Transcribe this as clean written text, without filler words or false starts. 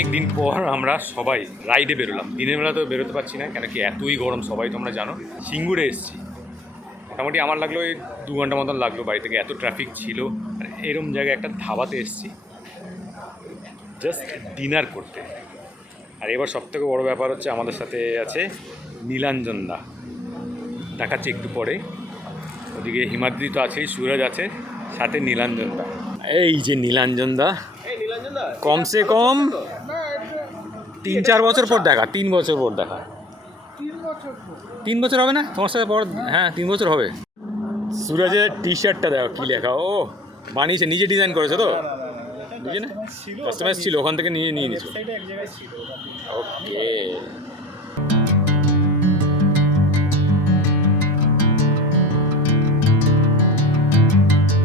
অনেক দিন পর আমরা সবাই রাইডে বেরোলাম। দিনের বেলা তো বেরোতে পারছি না, কেন কি এতই গরম, সবাই তোমরা জানো। সিঙ্গুরে এসেছি, মোটামুটি আমার লাগলো এই 2 ঘন্টা মতন লাগলো বাড়ি থেকে, এত ট্রাফিক ছিল। আর এরম জায়গায় একটা ধাবাতে এসেছি জাস্ট ডিনার করতে। আর এবার সবথেকে বড় ব্যাপার হচ্ছে আমাদের সাথে আছে নীলাঞ্জন দা, দেখাচ্ছে একটু পরে। ওদিকে হিমাদ্রি তো আছেই, সুরজ আছে, সাথে নীলাঞ্জন দা। এই যে নীলাঞ্জন দা, কমসে কম 3-4 বছর পর দেখা, 3 বছর পর দেখা। 3 বছর হবে না তোমার সাথে পর? হ্যাঁ 3 বছর হবে। সুরজের টি শার্টটা দেখো কি লেখা, ও বানিয়েছে, নিজে ডিজাইন করেছে তো? বুঝি না, কাস্টমাইজ ছিল, ওখান থেকে নিয়ে নিয়েছো। ওকে,